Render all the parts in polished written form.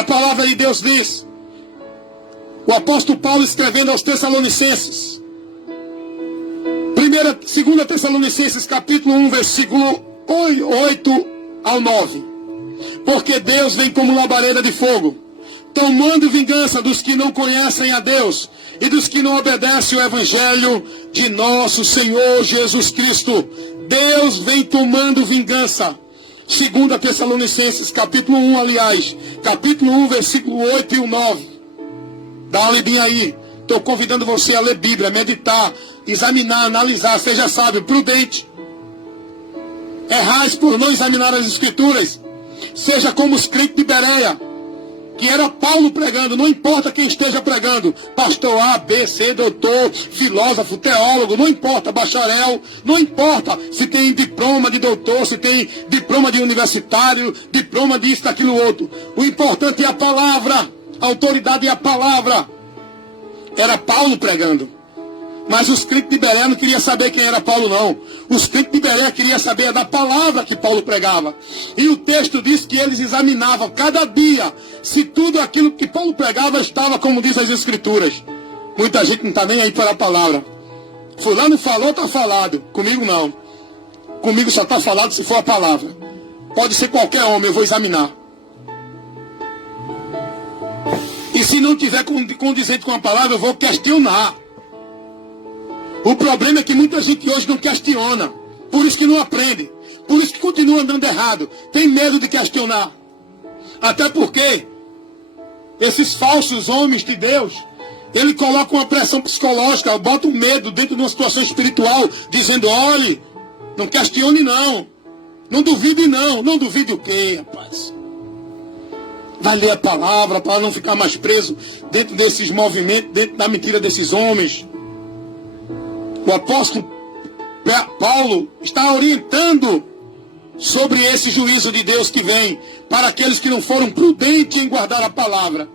a palavra de Deus diz, o apóstolo Paulo escrevendo aos Tessalonicenses, 2 Tessalonicenses capítulo 1, versículo 8 ao 9. Porque Deus vem como labareda de fogo, tomando vingança dos que não conhecem a Deus e dos que não obedecem o evangelho de nosso Senhor Jesus Cristo. Deus vem tomando vingança. 2 Tessalonicenses capítulo 1, aliás, capítulo 1, versículo 8 e o 9. Dá uma lidinha aí. Estou convidando você a ler Bíblia, meditar, examinar, analisar, seja sábio, prudente. Errais por não examinar as Escrituras. Seja como os crentes de Bereia, que era Paulo pregando, não importa quem esteja pregando, pastor A, B, C, doutor, filósofo, teólogo, não importa, bacharel, não importa se tem diploma de doutor, se tem diploma de universitário, diploma disso, daquilo outro. O importante é a palavra, a autoridade é a palavra. Era Paulo pregando. Mas os crentes de Bereia não queriam saber quem era Paulo, não. Os crentes de Bereia queriam saber da palavra que Paulo pregava. E o texto diz que eles examinavam cada dia se tudo aquilo que Paulo pregava estava como diz as Escrituras. Muita gente não está nem aí para a palavra. Fulano falou, está falado. Comigo não. Comigo só está falado se for a palavra. Pode ser qualquer homem, eu vou examinar. E se não tiver condizente com a palavra, eu vou questionar. O problema é que muita gente hoje não questiona. Por isso que não aprende. Por isso que continua andando errado. Tem medo de questionar. Até porque esses falsos homens de Deus, ele coloca uma pressão psicológica, bota um medo dentro de uma situação espiritual, dizendo, olhe, não questione não. Não duvide não. Não duvide o quê, rapaz? Vai ler a palavra para não ficar mais preso dentro desses movimentos, dentro da mentira desses homens. O apóstolo Paulo está orientando sobre esse juízo de Deus que vem para aqueles que não foram prudentes em guardar a palavra.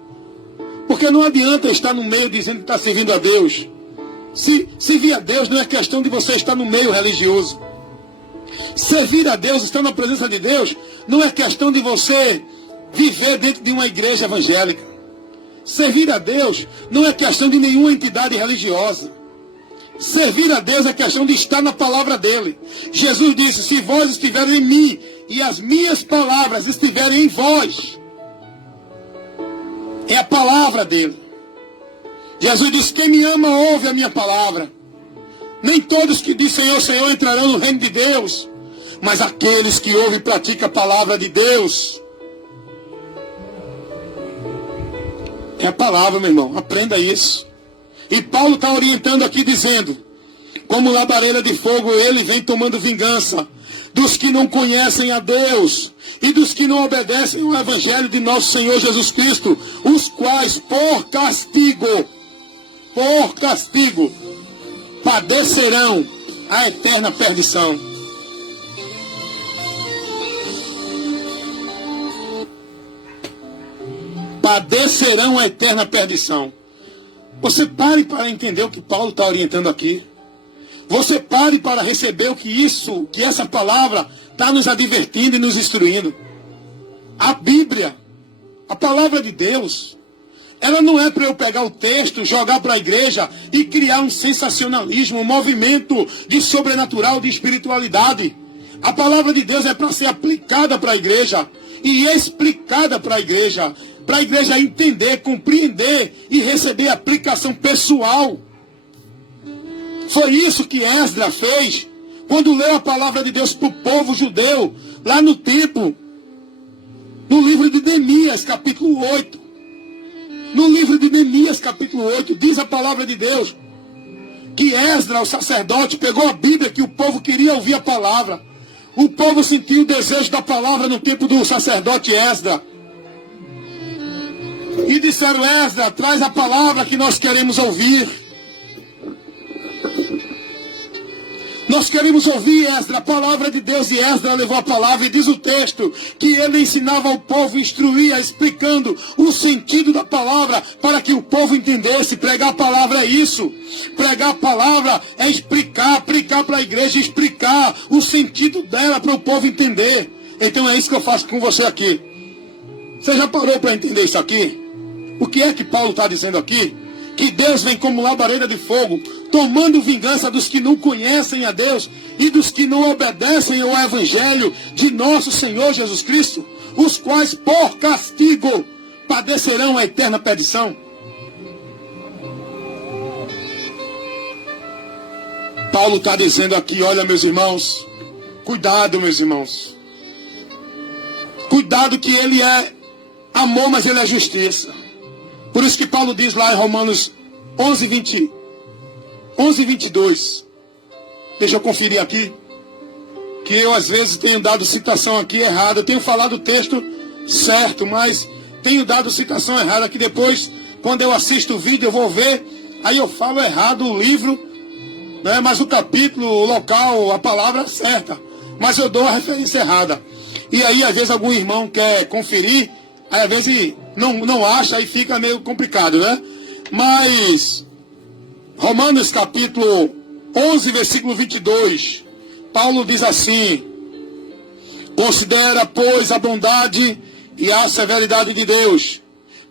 Porque não adianta estar no meio dizendo que está servindo a Deus. Servir a Deus não é questão de você estar no meio religioso. Servir a Deus, estar na presença de Deus, não é questão de você viver dentro de uma igreja evangélica. Servir a Deus não é questão de nenhuma entidade religiosa. Servir a Deus é questão de estar na palavra dele. Jesus disse, se vós estiverem em mim e as minhas palavras estiverem em vós. É a palavra dele. Jesus disse, quem me ama ouve a minha palavra. Nem todos que dizem Senhor, Senhor entrarão no reino de Deus, mas aqueles que ouvem e praticam a palavra de Deus. É a palavra, meu irmão, aprenda isso. E Paulo está orientando aqui dizendo, como labareda de fogo, ele vem tomando vingança dos que não conhecem a Deus e dos que não obedecem ao evangelho de nosso Senhor Jesus Cristo, os quais por castigo, padecerão a eterna perdição. Padecerão a eterna perdição. Você pare para entender o que Paulo está orientando aqui. Você pare para receber o que essa palavra está nos advertindo e nos instruindo. A Bíblia, a palavra de Deus, ela não é para eu pegar o texto, jogar para a igreja e criar um sensacionalismo, um movimento de sobrenatural, de espiritualidade. A palavra de Deus é para ser aplicada para a igreja e explicada para a igreja entender, compreender e receber aplicação pessoal. Foi isso que Esdras fez quando leu a palavra de Deus para o povo judeu, lá no templo, no livro de Neemias, capítulo 8. No livro de Neemias, capítulo 8, diz a palavra de Deus que Esdras, o sacerdote, pegou a Bíblia, que o povo queria ouvir a palavra. O povo sentiu o desejo da palavra no tempo do sacerdote Esdras. E disseram, Esdras, traz a palavra que nós queremos ouvir. Nós queremos ouvir, Esdras, a palavra de Deus. E Esdras levou a palavra e diz o texto que ele ensinava ao povo, instruía, explicando o sentido da palavra para que o povo entendesse. Pregar a palavra é isso. Pregar a palavra é explicar, aplicar para a igreja, explicar o sentido dela para o povo entender. Então é isso que eu faço com você aqui. Você já parou para entender isso aqui? O que é que Paulo está dizendo aqui? Que Deus vem como labareda de fogo, tomando vingança dos que não conhecem a Deus e dos que não obedecem ao Evangelho de nosso Senhor Jesus Cristo, os quais por castigo padecerão a eterna perdição. Paulo está dizendo aqui, olha meus irmãos, cuidado meus irmãos, cuidado que ele é amor, mas ele é justiça. Por isso que Paulo diz lá em Romanos 11:22. Deixa eu conferir aqui. Que eu às vezes tenho dado citação aqui errada. Eu tenho falado o texto certo, mas tenho dado citação errada. Que depois, quando eu assisto o vídeo, eu vou ver. Aí eu falo errado o livro, né? Mas o capítulo, o local, a palavra é certa. Mas eu dou a referência errada. E aí às vezes algum irmão quer conferir. Aí às vezes não acha e fica meio complicado, né? Mas Romanos capítulo 11, versículo 22, Paulo diz assim: considera, pois, a bondade e a severidade de Deus,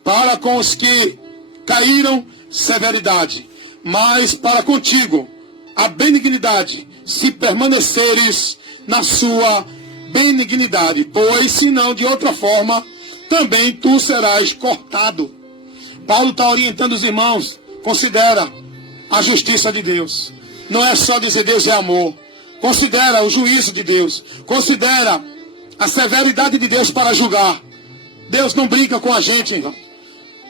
para com os que caíram, severidade, mas para contigo, a benignidade, se permaneceres na sua benignidade, pois, senão, de outra forma, também tu serás cortado. Paulo está orientando os irmãos. Considera a justiça de Deus. Não é só dizer Deus é amor. Considera o juízo de Deus. Considera a severidade de Deus para julgar. Deus não brinca com a gente, irmão.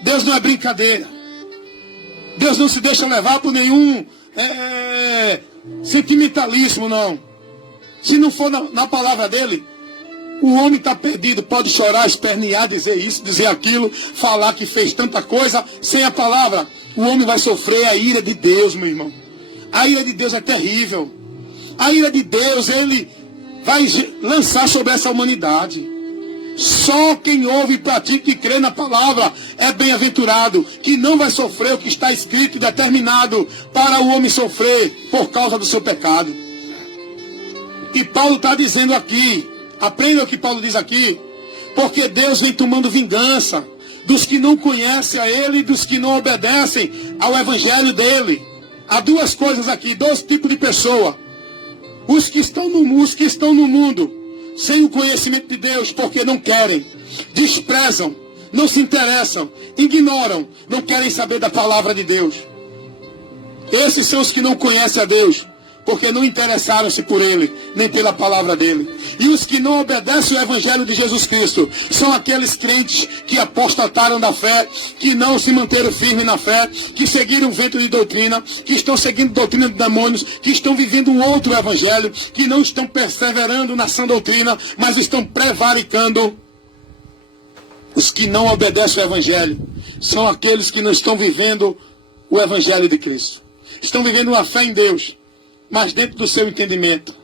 Deus não é brincadeira. Deus não se deixa levar por nenhum sentimentalismo, não. Se não for na palavra dele, o homem está perdido, pode chorar, espernear, dizer isso, dizer aquilo, falar que fez tanta coisa, sem a palavra, o homem vai sofrer a ira de Deus, meu irmão. A ira de Deus é terrível. A ira de Deus, ele vai lançar sobre essa humanidade. Só quem ouve, pratica e crê na palavra é bem-aventurado, que não vai sofrer o que está escrito e determinado para o homem sofrer por causa do seu pecado. E Paulo está dizendo aqui, aprenda o que Paulo diz aqui, porque Deus vem tomando vingança dos que não conhecem a Ele e dos que não obedecem ao Evangelho dele. Há duas coisas aqui, dois tipos de pessoa. Os que estão no mundo, sem o conhecimento de Deus, porque não querem, desprezam, não se interessam, ignoram, não querem saber da palavra de Deus. Esses são os que não conhecem a Deus, porque não interessaram-se por Ele, nem pela palavra dele. E os que não obedecem o Evangelho de Jesus Cristo são aqueles crentes que apostataram da fé, que não se manteram firmes na fé, que seguiram o vento de doutrina, que estão seguindo doutrina de demônios, que estão vivendo um outro Evangelho, que não estão perseverando na sã doutrina, mas estão prevaricando. Os que não obedecem o Evangelho são aqueles que não estão vivendo o Evangelho de Cristo. Estão vivendo uma fé em Deus, mas dentro do seu entendimento.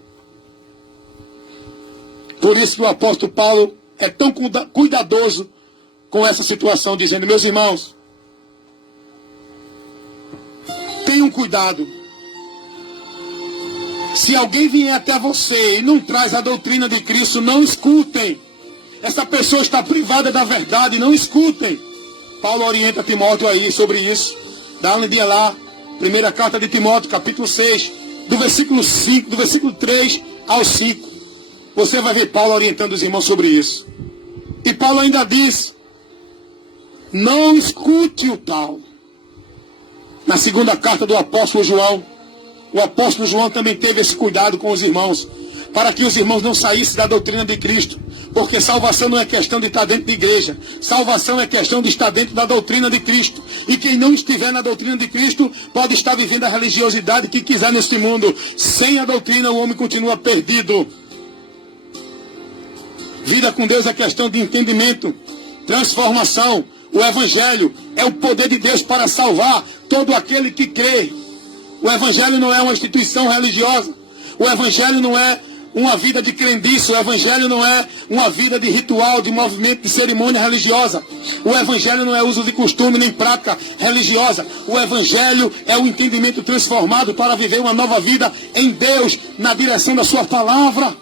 Por isso que o apóstolo Paulo é tão cuidadoso com essa situação, dizendo: meus irmãos, tenham cuidado. Se alguém vier até você e não traz a doutrina de Cristo, não escutem. Essa pessoa está privada da verdade, não escutem. Paulo orienta Timóteo aí sobre isso. Dá um dia lá, primeira carta de Timóteo, capítulo 6, do versículo 5, do versículo 3 ao 5. Você vai ver Paulo orientando os irmãos sobre isso. E Paulo ainda diz: não escute o tal. Na segunda carta do apóstolo João, o apóstolo João também teve esse cuidado com os irmãos, para que os irmãos não saíssem da doutrina de Cristo. Porque salvação não é questão de estar dentro da igreja. Salvação é questão de estar dentro da doutrina de Cristo. E quem não estiver na doutrina de Cristo pode estar vivendo a religiosidade que quiser neste mundo. Sem a doutrina o homem continua perdido. Vida com Deus é questão de entendimento, transformação. O Evangelho é o poder de Deus para salvar todo aquele que crê. O Evangelho não é uma instituição religiosa. O Evangelho não é uma vida de crendice. O Evangelho não é uma vida de ritual, de movimento, de cerimônia religiosa. O Evangelho não é uso de costume nem prática religiosa. O Evangelho é o entendimento transformado para viver uma nova vida em Deus, na direção da sua palavra.